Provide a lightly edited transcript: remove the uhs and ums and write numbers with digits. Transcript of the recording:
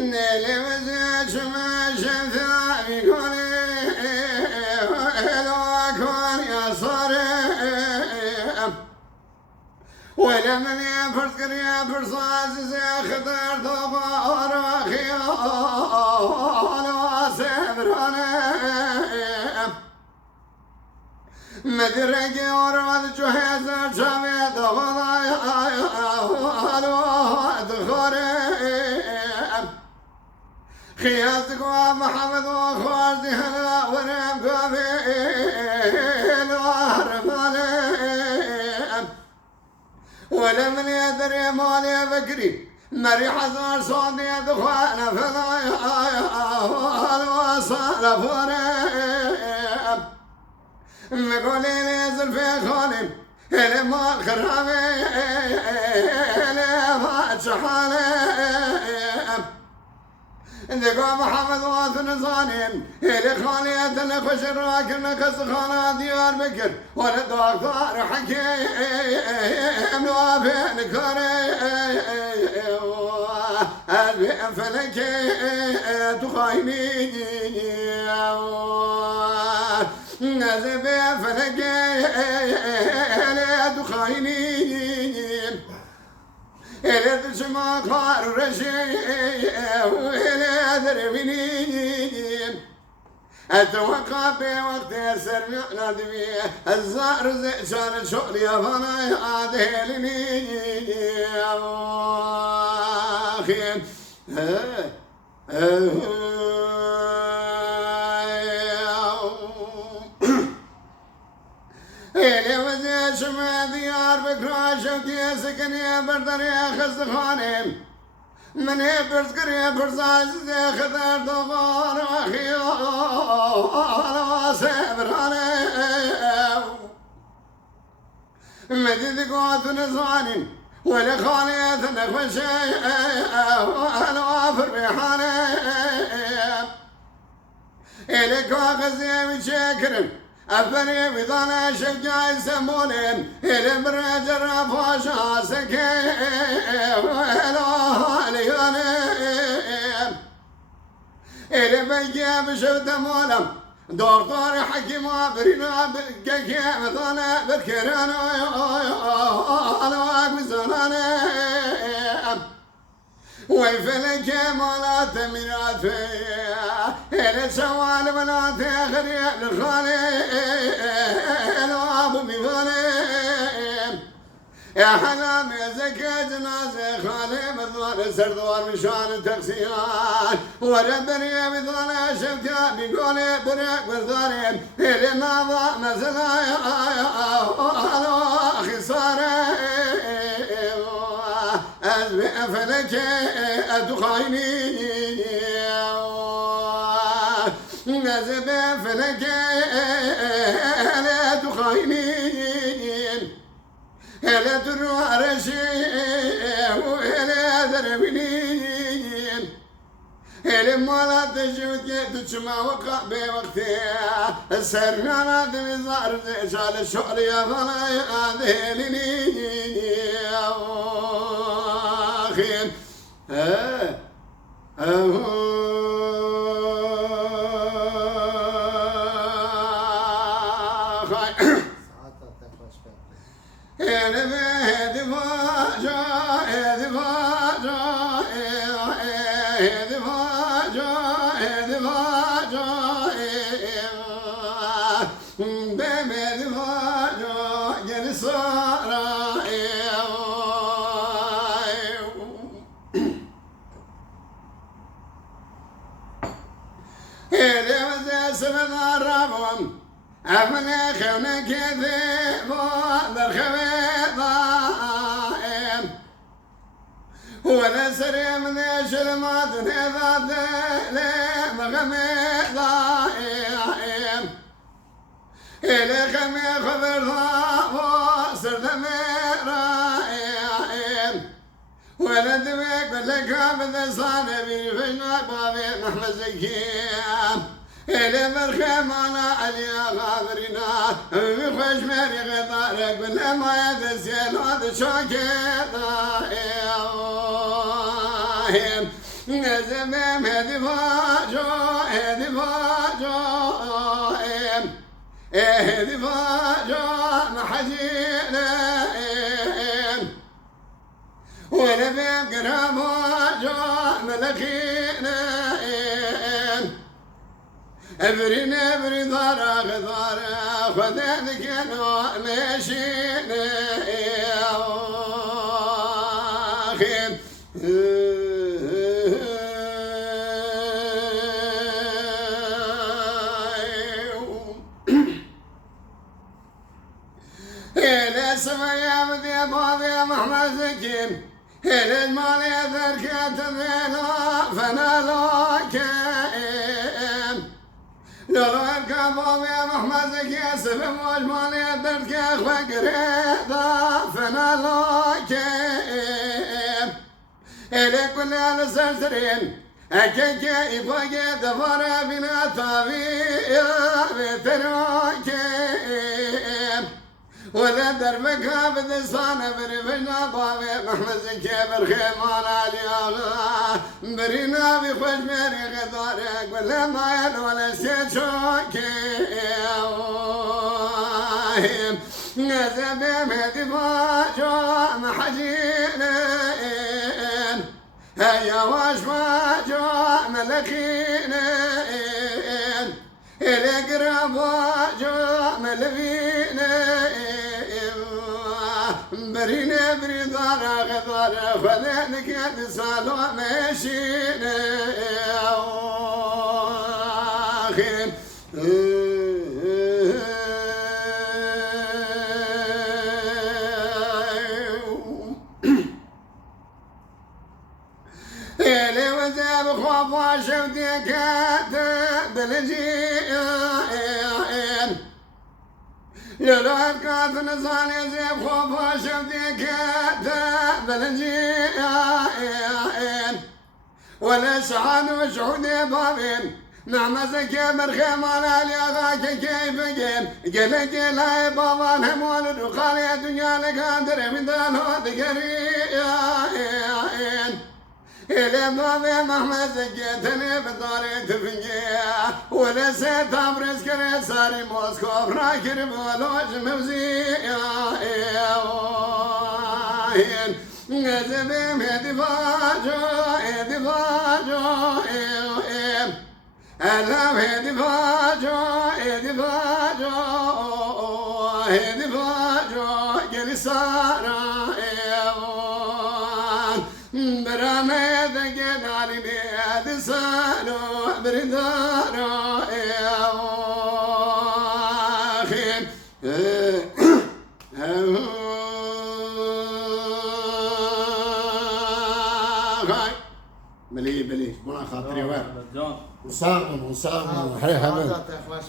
نيلي وزيش ما شفتا بيقولي الوكون يا صريم ولمن يفرس قريب فرصاص زيخدر ضبار وخيال وسبرانيم مدرقي ورود جهيز الشميد وضايا الواد خريم خياتك ومحمد وخوارزي هلا ورم قبيل وهرماليم ولمن يدري مالي بكري مريح زار صوتي دخوانا فضايا والوصال فريم مقولي نزل في خالم لما الخرامي لما شحالم ذكو محمد واثن صانم إلي خالية نخش الراكن نخص خانا ديار بكر ولد واختار حكيم وفين كريم البئ فلكي تخايني نزبي فلكي تخايني إلى تسمع قار رشيد وإلى دربنين أتوقع بوقت السرمع ندمي الزار زي شان شغل يا فنا يعادلني أخي إلي وزي شمع ديار بكراش وكي سكني بردري خز خانم من يبرز قري برزاز زي خضر دغار وخيال وسبراني مدد قوات نزوان ولا خالية نخوشي والوافر بحاني إلي كواغزي وشكرم أفني بضانا شجاع يسمونين إلي برجر فاشا سكي والواليونين إلي بيجي بشوت مولم دكتور حكيم برينا بكي بضانا بالكران والواق بزنانين ويفلك مالات منات فيا إلي سوال بنات آخر الخالي الوابو مغالي يا حلام يا زكاة جنازة خالي مذوان سردوار مشان تقسيان وربني بذوان شفتيان بيقولي بريك بالظالم إلي ناظر مثلا أخي صاري أزبئ فلك أتخايني أزبئ فلك لا تخايني لا تروح رشي ولا دربني لما لا تجود تسمع وقع بوقتي السرنا بزار شال الشغل يا فلا يأذيني أخي أفنى خونة كذب بالخبيضة ولا سري من شلمات نذات مغميضة إلي خمي خبر وصر ذميرة ولا دمك بلك بذا صانبي فينا بابي محمد زكيم إلي مرخم أنا علي غابرنا بخش مري غطارك بلا ما يدسين هذا شوكينا زمام هدي فاجو هدي فاجو هدي فاجو محجينا ولا بيب قرام واجو ملكينا ابرينا ابري ضارا غضارا خذانك انو ماشينا هلا سمايا بدي بابي محمد زكيم هلا المالي ذركة ذيلا فنالو كيم لولو اركب بابي محمد زكي سفم وجمالي ذركة فقريضا فنالو كيم هلا كنا نسرسرين أكيكي إفاقي دفارة بنا طبيعي بتروكيم ولا دربك بدستان برفجنا بابي محمد زكي برخيمان عليها برينا بخوش ميري غدارك ولا مايل ولا سيشوكيم نزبي مهدي فاجو محجينين هيا واش فاجو ملكينين القرب واجو ملفينين برينا بري دارا غدارا خذينك يا نسالو ماشينا اخين إلي وزاب خوفا شفتي كاتب بالجيئين لولاد كات نصالي زيب خوفا شفتي كاتب بالجيئين ولا سعاد وشعودي بابين نعم زكي برخيمان علي أغاك كيف جين قلق لا بابا نمول الدخال دنيا لك أدري من دانو ذكريين إلي بابي محمد زكيتني بداري تفنجيه ولا سيت أبرز كري ساري موسكو براكر بولوش موزيين نزبيم هدي فاجو هدي فاجو ألم هدي فاجو هدي فاجو هدي فاجو قلي سارا برامي ذكين عليني هدي سارو بردارو أخين بلي بلي ما خاطري وين وسام حريها